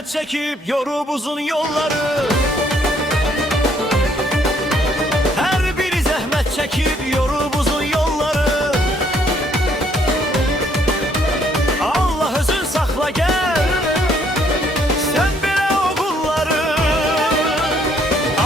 zəhmət çəkib yorub uzun yolları. Hər biri zəhmət çəkib yorub uzun yolları. Allah özün saxla gəl sən belə o qulları.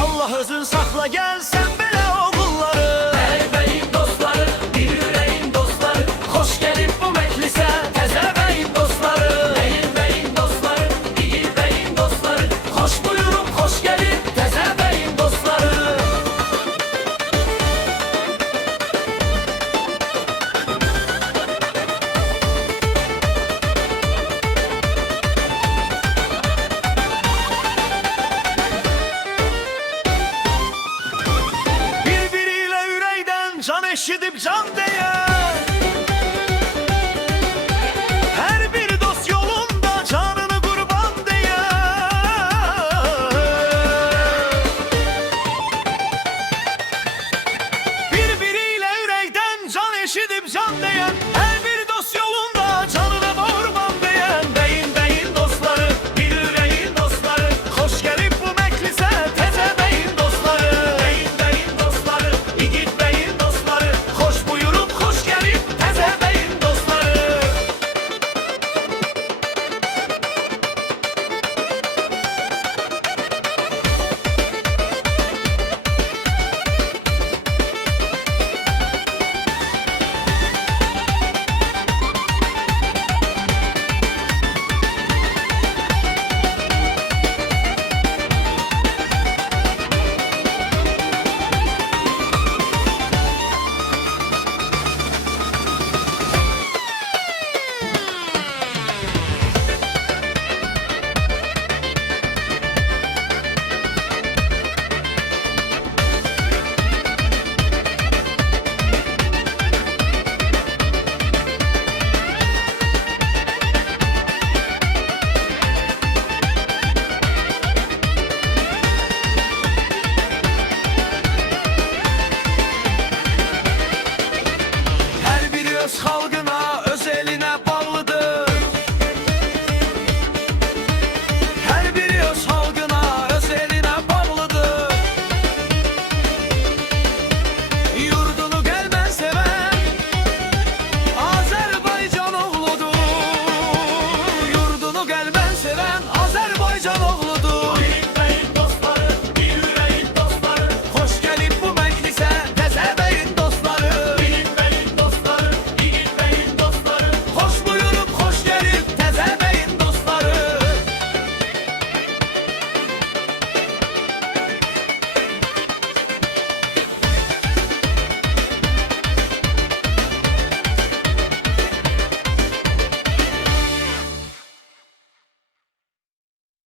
Allah özün saxla gəl sən belə o qulları. Ey bəyim dostları, bir ürəyin dostları, xoş gəlib bu məclisə təzə bəyim dostları. Ey bəyim dostları, bir bəyim dostları, xoş buyurub xoş gəlib təzə bəyim dostları. Bir-biriyle ürəkdən can eşidib can deyər. Hər bir dost yolunda canını qurban deyər. Bir-biriyle ürəkdən can eşidib can deyər. Hər bir dost yolunda canını qurban deyər. Bəyim bəyim dostları, bir ürəyin dostları, xoş gəlib bu məclisə təzə bəyim dostları. Bəyim bəyim dostları, igid bəyim dostları, xoş buyurub xoş gəlib təzə bəyim dostları. Hər biri öz xalqına, öz elinə bağlıdır. Hər biri öz xalqına, öz elinə bağlıdır. Yurdunu qəlbən sevən Azərbaycan oğludur. Yurdunu qəlbən sevən Azərbaycan oğludur.